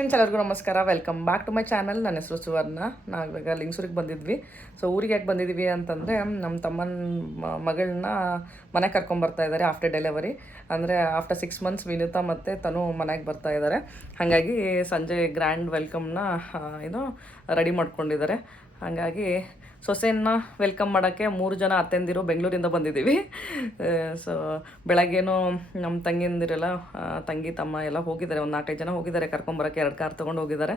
Friends, ಎಲ್ಲರಿಗೂ ನಮಸ್ಕಾರ. Welcome back to my channel. ನನ್ನ ಹೆಸರು ಸುವರ್ಣ. ನಾವು ಇವಾಗ ಲಿಂಗಸೂರಿಗೆ ಬಂದಿದ್ವಿ. ಸೊ ಊರಿಗೆ ಯಾಕೆ ಬಂದಿದ್ವಿ ಅಂತಂದರೆ, ನಮ್ಮ ತಮ್ಮನ ಮಗಳನ್ನ ಮನೆಗೆ ಕರ್ಕೊಂಬರ್ತಾ ಇದ್ದಾರೆ ಆಫ್ಟರ್ ಡೆಲಿವರಿ. ಅಂದರೆ ಆಫ್ಟರ್ 6 months ವಿನುತಾ ಮತ್ತು ತನು ಮನೆಗೆ ಬರ್ತಾ ಇದ್ದಾರೆ. ಹಾಗಾಗಿ ಸಂಜೆ ಗ್ರ್ಯಾಂಡ್ ವೆಲ್ಕಮ್ನ ರೆಡಿ ಮಾಡ್ಕೊಂಡಿದ್ದಾರೆ. ಹಾಗಾಗಿ ಸೊಸೆಯನ್ನು ವೆಲ್ಕಮ್ ಮಾಡೋಕ್ಕೆ 3 ಜನ ಅತ್ತೆಂದಿರು ಬೆಂಗಳೂರಿಂದ ಬಂದಿದ್ದೀವಿ. ಸೊ ಬೆಳಗ್ಗೆನೂ ನಮ್ಮ ತಂಗಿಂದಿರೆಲ್ಲ ತಂಗಿ ತಮ್ಮ ಎಲ್ಲ ಹೋಗಿದ್ದಾರೆ. ಒಂದು 4-5 ಜನ ಹೋಗಿದ್ದಾರೆ ಕರ್ಕೊಂಬರೋಕ್ಕೆ. 2 ಕಾರ್ ತೊಗೊಂಡು ಹೋಗಿದ್ದಾರೆ.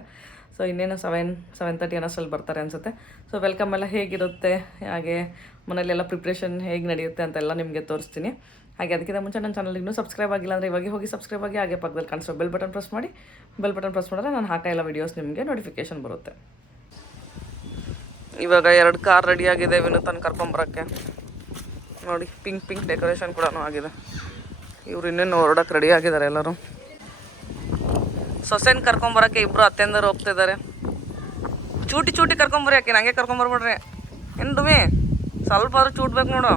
ಸೊ ಇನ್ನೇನು 7-7:30 ಅನ್ನೋಷ್ಟರಲ್ಲಿ ಬರ್ತಾರೆ ಅನಿಸುತ್ತೆ. ಸೊ ವೆಲ್ಕಮ್ ಎಲ್ಲ ಹೇಗಿರುತ್ತೆ, ಹಾಗೆ ಮನೆಯಲ್ಲೆಲ್ಲ ಪ್ರಿಪ್ರೇಷನ್ ಹೇಗೆ ನಡೆಯುತ್ತೆ ಅಂತೆಲ್ಲ ನಿಮಗೆ ತೋರಿಸ್ತೀನಿ. ಹಾಗೆ ಅದಕ್ಕಿಂತ ಮುಂಚೆ ನನ್ನ ಚಾನಲ್ ಇನ್ನೂ ಸಬ್ಸ್ಕ್ರೈಬ್ ಆಗಿಲ್ಲ ಅಂದರೆ ಇವಾಗ ಹೋಗಿ ಸಬ್ಸ್ಕ್ರೈಬ್ ಆಗಿ, ಹಾಗೆ ಪಕ್ಕದಲ್ಲಿ ಕಾಣಿಸೋ ಬೆಲ್ ಬಟನ್ ಪ್ರೆಸ್ ಮಾಡಿ. ಬೆಲ್ ಬಟನ್ ಪ್ರೆಸ್ ಮಾಡಿದ್ರೆ ನಾನು ಹಾಕೋ ಎಲ್ಲ ವೀಡಿಯೋಸ್ ನಿಮಗೆ ನೋಟಿಫಿಕೇಷನ್ ಬರುತ್ತೆ. ಇವಾಗ 2 ಕಾರ್ ರೆಡಿಯಾಗಿದೆ ವಿನುತನ ಕರ್ಕೊಂಬರೋಕ್ಕೆ. ನೋಡಿ, ಪಿಂಕ್ ಡೆಕೋರೇಷನ್ ಕೂಡ ಆಗಿದೆ. ಇವ್ರು ಇನ್ನೇನು ಹೊರಡಕ್ಕೆ ರೆಡಿ ಆಗಿದ್ದಾರೆ ಎಲ್ಲರೂ. ಸೊಸೆನ ಕರ್ಕೊಂಬರೋಕ್ಕೆ ಇಬ್ಬರು ಅತ್ತೆಂದರು ಹೋಗ್ತಿದ್ದಾರೆ. ಚೂಟಿ ಕರ್ಕೊಂಬರಿ, ಯಾಕೆ ನಂಗೆ ಕರ್ಕೊಂಬರ್ಬಿಡ್ರಿ. ಏನು ಡುಮಿ, ಸ್ವಲ್ಪ ಆದ್ರೂ ಚೂಟ್ ಬೇಕು ನೋಡು.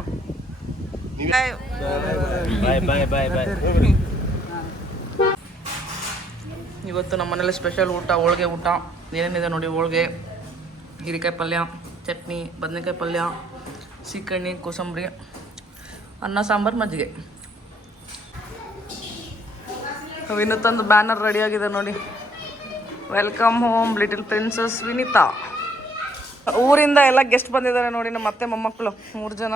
ಇವತ್ತು ನಮ್ಮ ಮನೇಲಿ ಸ್ಪೆಷಲ್ ಊಟ, ಹೋಳಿಗೆ ಊಟ. ಏನೇನಿದೆ ನೋಡಿ: ಹೋಳಿಗೆ, ಹೀರೆಕಾಯಿ ಪಲ್ಯ, ಚಟ್ನಿ, ಬದನೆಕಾಯಿ ಪಲ್ಯ, ಸೀಕಣ್ಣಿ, ಕೋಸಂಬರಿ, ಅನ್ನ, ಸಾಂಬಾರು, ಮಜ್ಜಿಗೆ. ವಿನುತಂದು ಬ್ಯಾನರ್ ರೆಡಿಯಾಗಿದೆ ನೋಡಿ. Welcome home little princess Vinita. ಊರಿಂದ ಎಲ್ಲ ಗೆಸ್ಟ್ ಬಂದಿದ್ದಾರೆ ನೋಡಿ. ನಮ್ಮ ಅತ್ತೆ ಮೊಮ್ಮಕ್ಕಳು 3 ಜನ.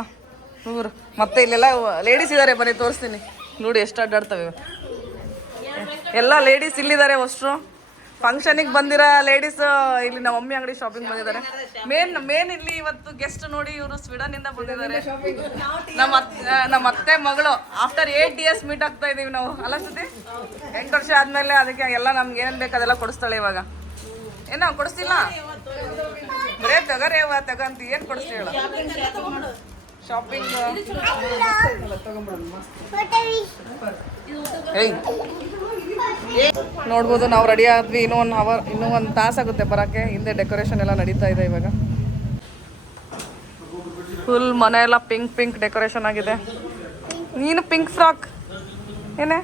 ಇವರು ಮತ್ತೆ ಇಲ್ಲೆಲ್ಲ ಲೇಡೀಸ್ ಇದ್ದಾರೆ. ಬನ್ನಿ ತೋರಿಸ್ತೀನಿ ನೋಡಿ ಎಷ್ಟು ಅಡ್ಡಾಡ್ತವೆ. ಎಲ್ಲ ಲೇಡೀಸ್ ಇಲ್ಲಿದ್ದಾರೆ. ಅಷ್ಟರು ಫಂಕ್ಷನಿಗೆ ಬಂದಿರೋ ಲೇಡೀಸ್ ಇಲ್ಲಿ ನಮ್ಮ ಮಮ್ಮಿ ಅಂಗಡಿ ಶಾಪಿಂಗ್ ಬಂದಿದ್ದಾರೆ. ಮೇನ್ ಇಲ್ಲಿ ಇವತ್ತು ಗೆಸ್ಟ್ ನೋಡಿ, ಇವರು ಸ್ವೀಡನ್ನಿಂದ ಬಂದಿದ್ದಾರೆ. ನಮ್ಮ ಅತ್ತೆ ಮಗಳು ಆಫ್ಟರ್ 8 years ಮೀಟ್ ಆಗ್ತಾ ಇದೀವಿ ನಾವು. ಅಲ್ಲ ಸುದ್ದಿ, 8 ವರ್ಷ ಆದ್ಮೇಲೆ. ಅದಕ್ಕೆ ಎಲ್ಲ ನಮ್ಗೆ ಏನೇನು ಬೇಕು ಅದೆಲ್ಲ ಕೊಡಿಸ್ತಾಳೆ ಇವಾಗ. ಏನೋ ಕೊಡಿಸ್ತಿಲ್ಲ, ಬರೇ ತಗರೇ ತಗಂತ ಏನು ಕೊಡಿಸ್ತೀವಿ ಹೇಳ. ಶಾಪಿಂಗ್ ನೋಡ್ಬೋದು. ನಾವು ರೆಡಿ ಆದ್ವಿ. ಇನ್ನೂ 1 hour, ಇನ್ನೂ 1 ತಾಸಾಗುತ್ತೆ ಬರೋಕ್ಕೆ. ಹಿಂದೆ ಡೆಕೋರೇಷನ್ ಎಲ್ಲ ನಡೀತಾ ಇದೆ ಇವಾಗ. ಫುಲ್ ಮನೆ ಎಲ್ಲ ಪಿಂಕ್ ಡೆಕೋರೇಷನ್ ಆಗಿದೆ. ನೀನು ಪಿಂಕ್ ಫ್ರಾಕ್ ಏನೇ.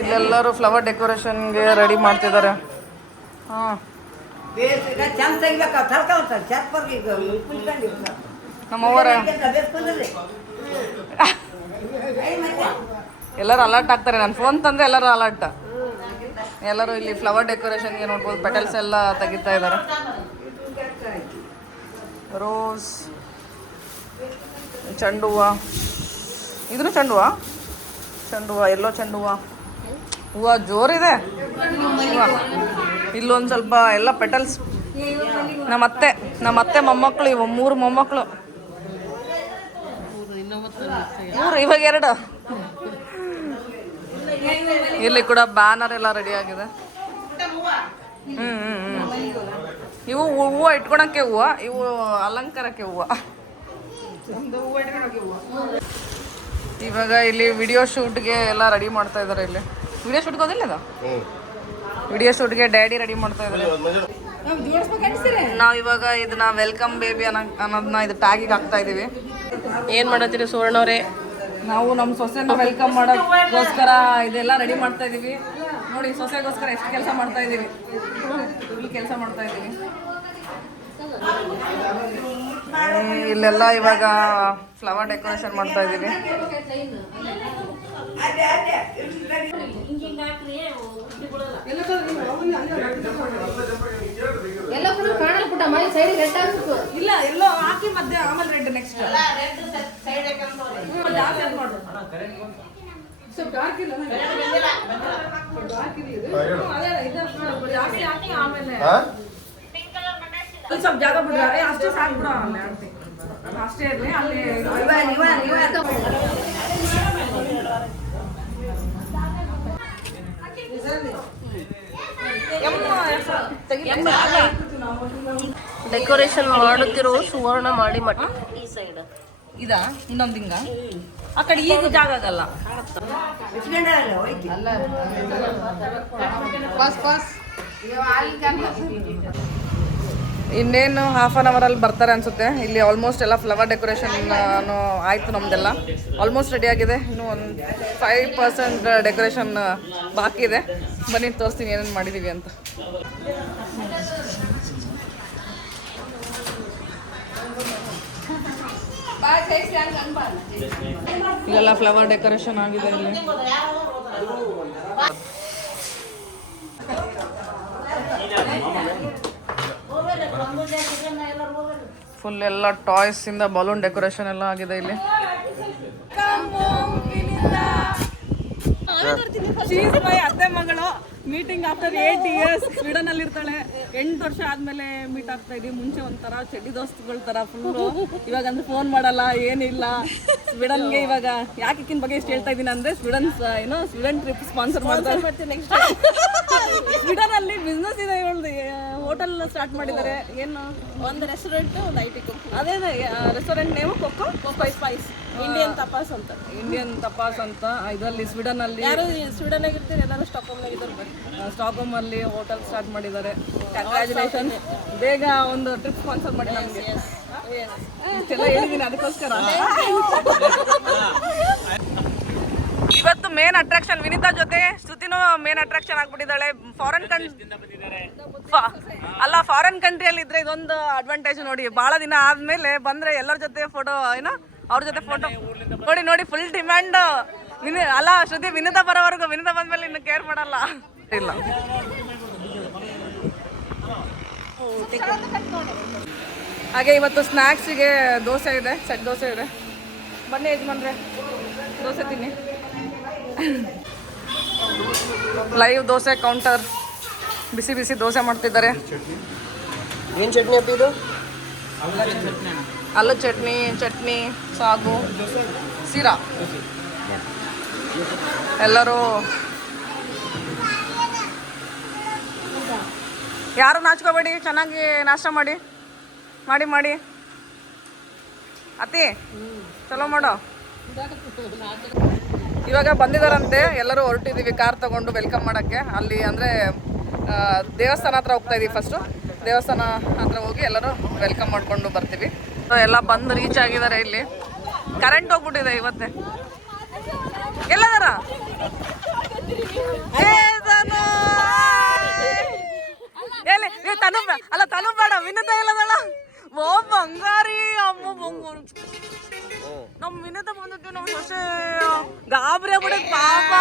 ಇಲ್ಲೆಲ್ಲರೂ ಫ್ಲವರ್ ಡೆಕೋರೇಷನ್ಗೆ ರೆಡಿ ಮಾಡ್ತಿದ್ದಾರೆ. ಹಾಂ, ನಮ್ಮವರ ಎಲ್ಲರೂ ಅಲರ್ಟ್ ಆಗ್ತಾರೆ. ನನ್ನ ಫೋನ್ ತಂದರೆ ಎಲ್ಲರೂ ಅಲರ್ಟ್. ಎಲ್ಲರೂ ಇಲ್ಲಿ ಫ್ಲವರ್ ಡೆಕೋರೇಷನ್ಗೆ ನೋಡ್ಬೋದು. ಪೆಟಲ್ಸ್ ಎಲ್ಲ ತೆಗಿತಾ ಇದ್ದಾರೆ. ರೋಸ್, ಚೆಂಡು ಹೂವು, ಇದ್ರೂ ಚೆಂಡು ಹೂವು, ಎಲ್ಲೋ ಚೆಂಡು ಹೂವು ಜೋರಿದೆ. ಇಲ್ಲೊಂದು ಸ್ವಲ್ಪ ಎಲ್ಲ ಪೆಟಲ್ಸ್. ನಮ್ಮತ್ತೆ ಮೊಮ್ಮಕ್ಕಳು, ಇವು 3 ಮೊಮ್ಮಕ್ಕಳು. 3, ಇವಾಗ 2. ಇಲ್ಲಿ ಕೂಡ ಬ್ಯಾನರ್ ಎಲ್ಲ ರೆಡಿ ಆಗಿದೆ. ಇವು ಹೂವು ಇಟ್ಕೊಳಕ್ಕೆ ಹೂವು, ಇವು ಅಲಂಕಾರಕ್ಕೆ ಹೂವು. ಇವಾಗ ಇಲ್ಲಿ ವಿಡಿಯೋ ಶೂಟ್ಗೆ ಎಲ್ಲ ರೆಡಿ ಮಾಡ್ತಾ ಇದ್ದಾರೆ. ಇಲ್ಲಿ ವಿಡಿಯೋ ಶೂಟ್ಗೆ ಹೋದಿಲ್ಲ ಅದು. ವಿಡಿಯೋ ಶೂಟ್ಗೆ ಡ್ಯಾಡಿ ರೆಡಿ ಮಾಡ್ತಾ ಇದ್ದಾರೆ. ನಾವು ಇವಾಗ ಇದನ್ನ ವೆಲ್ಕಮ್ ಬೇಬಿ ಅನ್ನೋದನ್ನ ಇದು ಟ್ಯಾಗಿಗೆ ಹಾಕ್ತಾ ಇದೀವಿ. ಏನು ಮಾಡತ್ತೀರಿ ಸುವರ್ಣವ್ರೆ? ನಾವು ನಮ್ಮ ಸೊಸೆನ ವೆಲ್ಕಮ್ ಮಾಡೋಕ್ಕೋಸ್ಕರ ಇದೆಲ್ಲ ರೆಡಿ ಮಾಡ್ತಾ ಇದೀವಿ ನೋಡಿ. ಸೊಸೆಗೋಸ್ಕರ ಎಷ್ಟು ಕೆಲಸ ಮಾಡ್ತಾ ಇದೀವಿ. ಇಲ್ಲಿ ಕೆಲಸ ಮಾಡ್ತಾ ಇದೀವಿ. ಇಲ್ಲೆಲ್ಲ ಇವಾಗ ಫ್ಲವರ್ ಡೆಕೋರೇಷನ್ ಮಾಡ್ತಾ ಇದೀವಿ. ಇಲ್ಲ, ಎಲ್ಲೋ ಹಾಕಿ ಮಧ್ಯೆ ಆಮೇಲೆ ರೆಡ್ ನೆಕ್ಸ್ಟ್. ಜಾಸ್ತಿ ಹಾಕಿ ಆಮೇಲೆ ಸ್ವಲ್ಪ ಜಾಗ ಬಿಡ್ರೆ ಅಷ್ಟೇ ಸಾಕು ಬಿಡ. ಅಷ್ಟೇ ಇರಲಿ ಅಲ್ಲಿ. ಡೆಕೋರೇಷನ್ ಮಾಡುತ್ತಿರೋ ಸುವರ್ಣ ಮಾಡಿ ಮಠ. ಈ ಸೈಡ್ ಇದಾ ಇನ್ನೊಂದು ಹಿಂಗ ಆ ಕಡೆ ಈಗ ಜಾಗ ಆಗಲ್ಲ. ಇನ್ನೇನು ಹಾಫ್ ಆನ್ ಅವರಲ್ಲಿ ಬರ್ತಾರೆ ಅನಿಸುತ್ತೆ. ಇಲ್ಲಿ ಆಲ್ಮೋಸ್ಟ್ ಎಲ್ಲ ಫ್ಲವರ್ ಡೆಕೋರೇಷನ್ ಆಯಿತು ನಮ್ಮದೆಲ್ಲ. ಆಲ್ಮೋಸ್ಟ್ ರೆಡಿ ಆಗಿದೆ. ಇನ್ನೂ ಒಂದು 5% ಡೆಕೋರೇಷನ್ ಬಾಕಿ ಇದೆ. ಬನ್ನಿ ತೋರಿಸ್ತೀನಿ ಏನೇನು ಮಾಡಿದ್ದೀವಿ ಅಂತ. ಇಲ್ಲೆಲ್ಲ ಫ್ಲವರ್ ಡೆಕೋರೇಷನ್ ಆಗಿದೆ. ಇಲ್ಲಿ ಫುಲ್ ಎಲ್ಲ ಟಾಯ್ಸ್ ಇಂದ ಬಲೂನ್ ಡೆಕೋರೇಷನ್ ಎಲ್ಲ ಆಗಿದೆ. ಇಲ್ಲಿ ಅತ್ತೆ ಮಗಳು ಮೀಟಿಂಗ್ ಆಫ್ಟರ್ 8 years ಸ್ವೀಡನ್ ಅಲ್ಲಿ ಇರ್ತಾಳೆ. 8 ವರ್ಷ ಆದ್ಮೇಲೆ ಮೀಟ್ ಆಗ್ತಾ ಇದೀವಿ. ಮುಂಚೆ ಒಂಥರ ಚಡ್ಡಿ ದೋಸ್ತುಗಳ ತರ ಫುಲ್ಲು. ಇವಾಗ ಅಂದ್ರೆ ಫೋನ್ ಮಾಡಲ್ಲ, ಏನಿಲ್ಲ. ಸ್ವೀಡನ್ಗೆ ಇವಾಗ ಯಾಕೆ ಇಕ್ಕಿನ ಬಗ್ಗೆ ಇಷ್ಟು ಹೇಳ್ತಾ ಇದ್ದೀನಿ ಅಂದ್ರೆ ಸ್ವೀಡನ್ ಟ್ರಿಪ್ ಸ್ಪಾನ್ಸರ್ ಮಾಡ್ತೀನಿ. ನೆಕ್ಸ್ಟ್ ಸ್ವೀಡನ್ ಅಲ್ಲಿ ಬಿಸ್ನೆಸ್ ಇದೆ. ಇವಳ್ದು ಹೋಟೆಲ್ ಸ್ಟಾರ್ಟ್ ಮಾಡಿದ್ದಾರೆ. ಏನು ಒಂದು ರೆಸ್ಟೋರೆಂಟ್, ಒಂದು ಐಟಿ ಕುಕ್. ಅದೇ restaurant name Koko spice Indian tapas ಅಂತ. ಇದರಲ್ಲಿ ಸ್ವೀಡನ್ ಅಲ್ಲಿ ಯಾರು ಸ್ವೀಡನ್ ಆಗಿರ್ತಾರೆ, ಎಲ್ಲರೂ ಸ್ಟಾಕ್ಹೋಮ್ ಅಲ್ಲಿ ಹೋಟೆಲ್ ಸ್ಟಾರ್ಟ್ ಮಾಡಿದ್ದಾರೆ. ಕಂಗ್ರ್ಯಾಚುಲೇಷನ್. ಬೇಗ ಒಂದು ಟ್ರಿಪ್ ಸ್ಪಾನ್ಸರ್ ಮಾಡಿ ನಮಗೆ. ಇಷ್ಟೆಲ್ಲ ಹೇಳಿದ್ದೀನಿ ಅದಕ್ಕೋಸ್ಕರ. ಇವತ್ತು ಮೇನ್ ಅಟ್ರಾಕ್ಷನ್ ವಿನಿತಾ ಜೊತೆ ಶ್ರುತಿನೂ ಮೇನ್ ಅಟ್ರಾಕ್ಷನ್ ಆಗ್ಬಿಟ್ಟಿದ್ದಾಳೆ. ಫಾರಿನ್ ಕಂಟ್ರಿಯಲ್ಲಿ ಇದ್ರೆ ಇದೊಂದು ಅಡ್ವಾಂಟೇಜ್ ನೋಡಿ. ಬಹಳ ದಿನ ಆದ್ಮೇಲೆ ಬಂದ್ರೆ ಎಲ್ಲರ ಜೊತೆ ಫೋಟೋ ಅವ್ರ ಜೊತೆ ಫೋಟೋ ನೋಡಿ ಫುಲ್ ಡಿಮ್ಯಾಂಡ್. ಶ್ರುತಿ ವಿನಿತಾ ಬರೋವರೆಗೂ, ವಿನಿತಾ ಬಂದ್ಮೇಲೆ ಇನ್ನು ಕೇರ್ ಮಾಡಲ್ಲ. ಇಲ್ಲ ಹಾಗೆ ಇವತ್ತು ಸ್ನ್ಯಾಕ್ಸಿಗೆ ದೋಸೆ ಇದೆ, ಸೆಟ್ ದೋಸೆ ಇದೆ. ಬನ್ನಿ ಯಜಮಾನ್ರೆ, ದೋಸೆ ತಿನ್ನಿ. ಲೈವ್ ದೋಸೆ ಕೌಂಟರ್, ಬಿಸಿ ಬಿಸಿ ದೋಸೆ ಮಾಡ್ತಿದ್ದಾರೆ. ಏನು ಚಟ್ನಿ ಅಪ್ಪ ಇದು? ಅಲ್ಲದ ಚಟ್ನಿ, ಸಾಗು, ಸೀರಾ. ಎಲ್ಲರೂ ಯಾರು ನಾಚ್ಕೋಬೇಡಿ, ಚೆನ್ನಾಗಿ ನಾಷ್ಟ ಮಾಡಿ. ಅತಿ ಚಲೋ ಮಾಡೋ. ಇವಾಗ ಬಂದಿದ್ದಾರಂತೆ, ಎಲ್ಲರೂ ಹೊರಟಿದ್ದೀವಿ ಕಾರ್ ತಗೊಂಡು ವೆಲ್ಕಮ್ ಮಾಡೋಕ್ಕೆ. ಅಲ್ಲಿ ಅಂದರೆ ದೇವಸ್ಥಾನ ಹತ್ರ ಹೋಗ್ತಾ ಇದೀವಿ. ಫಸ್ಟು ದೇವಸ್ಥಾನ ಹತ್ರ ಹೋಗಿ ಎಲ್ಲರೂ ವೆಲ್ಕಮ್ ಮಾಡ್ಕೊಂಡು ಬರ್ತೀವಿ. ಎಲ್ಲ ಬಂದು ರೀಚ್ ಆಗಿದ್ದಾರೆ. ಇಲ್ಲಿ ಕರೆಂಟ್ ಹೋಗ್ಬಿಟ್ಟಿದೆ ಇವತ್ತೇ. ಎಲ್ಲದಾರ ತನು ಬೇಡ, ವಿನತ ಎಲ್ಲದಳ. ಓ ಬಂಗಾರಿ, ಅಮ್ಮ ಬಂಗಾರಿ. ನಮ್ ವಿನತ ಬಂದಿದ್ದು ನಮ್ ಸೊಸೆ ಗಾಬರಿ ಆಗ್ಬಿಡ ಪಾಪ.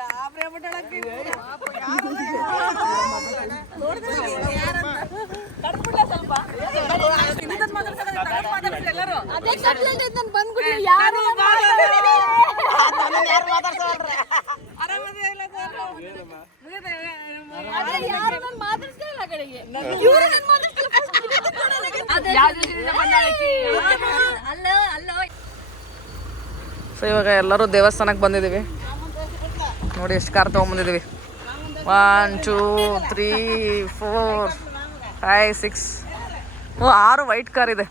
ಗಾಬರಿ ಆಗ್ಬಿಟ್ಟಳಕ್ಕೆ. ಸೊ ಇವಾಗ ಎಲ್ಲರೂ ದೇವಸ್ಥಾನಕ್ಕೆ ಬಂದಿದ್ದೀವಿ. ನೋಡಿ ಎಷ್ಟು ಕಾರ್ ತೊಗೊಂಬಂದಿದ್ದೀವಿ. 1 2 3 4 5 6 6 ವೈಟ್ ಕಾರ್ ಇದೆ.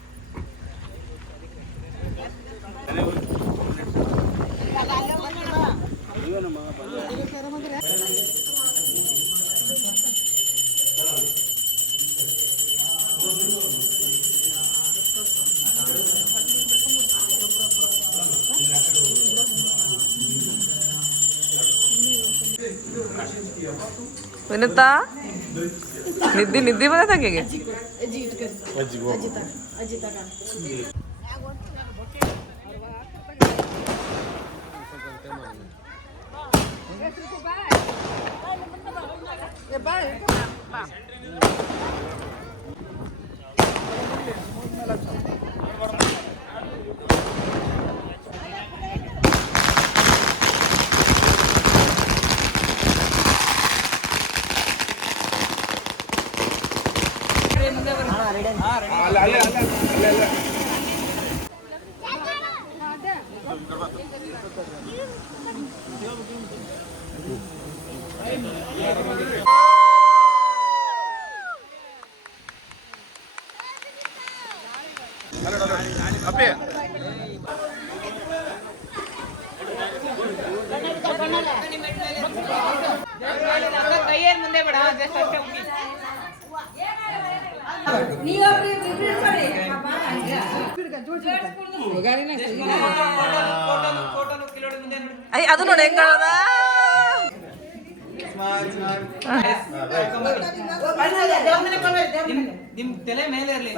ವಿನಿತಾ ನಿದ್ದೆ ಬಂದ ತಂಗಿಗೆ. ಅಯ್ಯ ಅದು ನೋಡಿ ಹೆಂಗ ನಿಮ್ ತಲೆ ಮೇಲೆ ಇರ್ಲಿ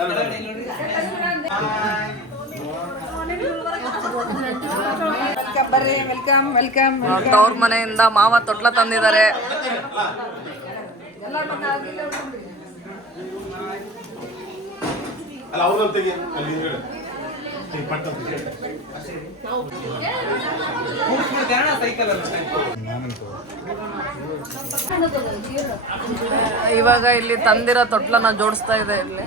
ತವ್ರ ಮನೆಯಿಂದ ಮಾವ ತೊಟ್ಲ ತಂದಿದ್ದಾರೆ. ಇವಾಗ ಇಲ್ಲಿ ತಂದಿರೋ ತೊಟ್ಲನ ಜೋಡಿಸ್ತಾ ಇದೆ. ಇಲ್ಲಿ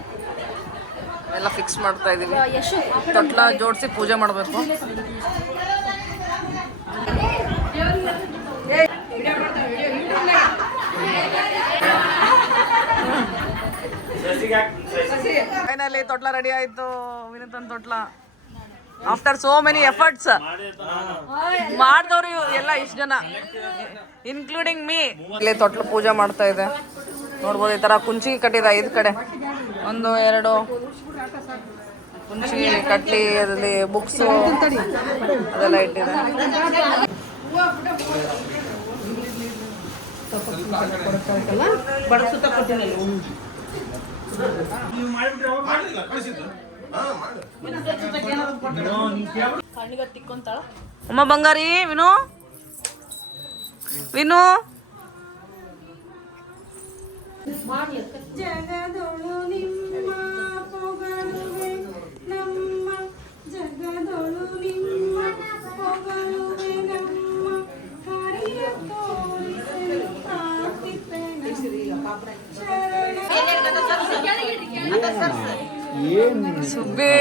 ಎಲ್ಲ ಫಿಕ್ಸ್ ಮಾಡ್ತಾ ಇದೀವಿ. ತೊಟ್ಲ ಜೋಡಿಸಿ ಪೂಜೆ ಮಾಡಬೇಕು. ಫೈನಲಿ ತೊಟ್ಲ ರೆಡಿ ಆಯ್ತು. Vinuthan ತೊಟ್ಲ after so many efforts ಮಾಡಿದವ್ರು ಎಲ್ಲ ಇಷ್ಟು ಜನ ಇನ್ಕ್ಲೂಡಿಂಗ್ ಮೀ. ಇಲ್ಲಿ ತೊಟ್ಲು ಪೂಜೆ ಮಾಡ್ತಾ ಇದೆ. ನೋಡ್ಬೋದು ಈ ತರ ಕುಂಚಿ ಕಟ್ಟಿದ 5 ಕಡೆ 1 2 ಕುಂಚಿ ಕಟ್ಲಿ, ಅದರಲ್ಲಿ ಬುಕ್ಸು ಅದೆಲ್ಲ ಇಟ್ಟಿದೆ. ಅಮ್ಮ ಬಂಗಾರಿ ವಿನು ವಿನು ಜಗದೊಳು ನಿಮ್ಮ ಪೊಗಳುವೆ ನಮ್ಮ ಜಗದೊಳು ನಿಮ್ಮ ಪೊಗಳುವೆ ನಮ್ಮ ಹರಿಯ ತೋರಿಸಲು ಪ್ರಾರ್ಥಿಪೆನು ಸುಬ್ಬಿ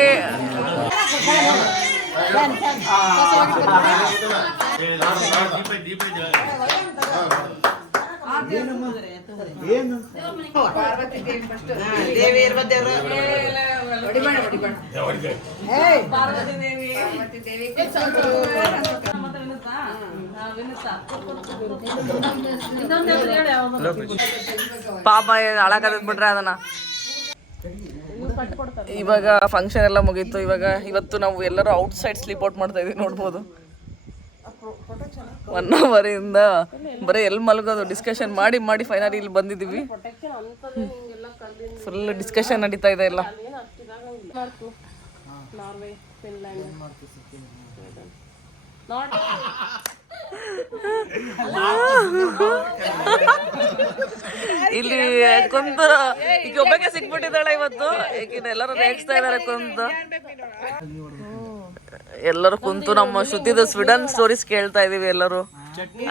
ಪಾಪ ಹಾಳಾಗದ್ಬಿಟ್ರೆ ಅದನ್ನ. ಇವಾಗ ಫಂಕ್ಷನ್ ಎಲ್ಲ ಮುಗೀತು. ಇವತ್ತು ನಾವು ಎಲ್ಲರೂ ಔಟ್ ಸೈಡ್ ಸ್ಲೀಪ್ ಔಟ್ ಮಾಡ್ತಾ ಇದೀವಿ. ನೋಡ್ಬೋದು 1 hour ಇಂದ ಬರೀ ಎಲ್ಲಿ ಮಲಗೋದು ಡಿಸ್ಕಷನ್ ಮಾಡಿ ಫೈನಲಿ ಇಲ್ಲಿ ಬಂದಿದ್ದೀವಿ. ಫುಲ್ ಡಿಸ್ಕಷನ್ ನಡೀತಾ ಇದೆ ಎಲ್ಲ. ಇಲ್ಲಿ ಕುಂತು ಈಗ ಒಬ್ಬಕ್ಕೆ ಸಿಕ್ಬಿಟ್ಟಿದ್ದಾಳೆ ಇವತ್ತು. ಈಗ ಎಲ್ಲರೂ ರೇಗಿಸ್ತಾ ಇದಾರೆ ಕುಂತು. ಎಲ್ಲರೂ ಕುಂತು ನಮ್ಮ ಶ್ರುತಿದು ಸ್ವೀಡನ್ ಸ್ಟೋರೀಸ್ ಕೇಳ್ತಾ ಇದೀವಿ ಎಲ್ಲರೂ.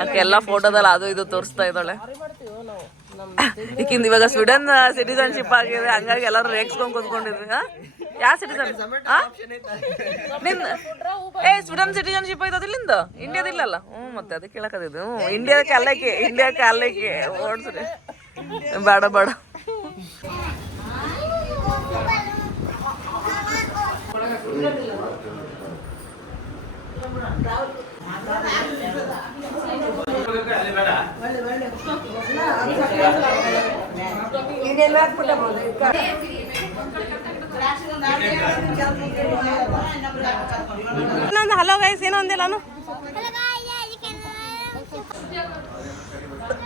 ಆಕೆ ಎಲ್ಲ ಫೋಟೋದಲ್ಲಿ ಅದು ಇದು ತೋರಿಸ್ತಾ ಇದ್ದಾಳೆ. ಈಗಿಂದ ಇವಾಗ ಸ್ವೀಡನ್ ಸಿಟಿಸನ್ಶಿಪ್ ಆಗಿದೆ, ಹಂಗಾಗಿ ಎಲ್ಲರೂ ರೇಗಿಸ್ಕೊಂಡ್ ಕುತ್ಕೊಂಡಿದ್ವಿ. ಯಾವ ಸಿಟಿಸನ್ ನಿಂದ? ಸ್ವೀಡನ್ ಸಿಟಿಸನ್ಶಿಪ್ ಐತದ ಇಲ್ಲಿಂದ? ಇಂಡಿಯಾದಿಲ್ಲಲ್ಲ? ಮತ್ತೆ ಅದಕ್ಕೆ ಕೇಳಕತ್ತಿದ್ದು. ಇಂಡಿಯಾಕ್ಕೆ ಅಲ್ಲಕ್ಕೆ ಓಡ್ಸ್ರಿ. ಬೇಡ ಹಲೋ ಗೈಸ್, ಏನೋ ಅಂದೆ ನಾನು.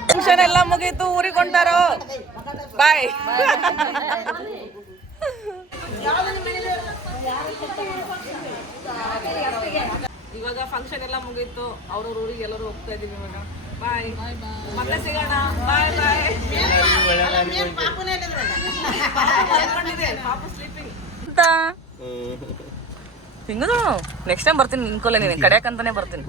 ಫಂಕ್ಷನ್ ಎಲ್ಲ ಮುಗೀತು, ಊರಿಗೆ ಹೊಂಟಾರೋ. ಬಾಯ್. ಇವಾಗ ಫಂಕ್ಷನ್ ಎಲ್ಲ ಮುಗೀತು, ಅವ್ರವ್ರ ಊರಿಗೆ ಎಲ್ಲರೂ ಹೋಗ್ತಾ ಇದೀವಿ ಇವಾಗ. ಬಾಯ್, ಮತ್ತೆ ಸಿಗೋಣ. ಬಾಯ್. ಹಿಂಗದು ನೆಕ್ಸ್ಟ್ ಟೈಮ್ ಬರ್ತೀನಿ. ನಿನ್ಕೊಲ್ಲ ನೀನು ಕಡ್ಯಾಕಂತಾನೆ ಬರ್ತೀನಿ.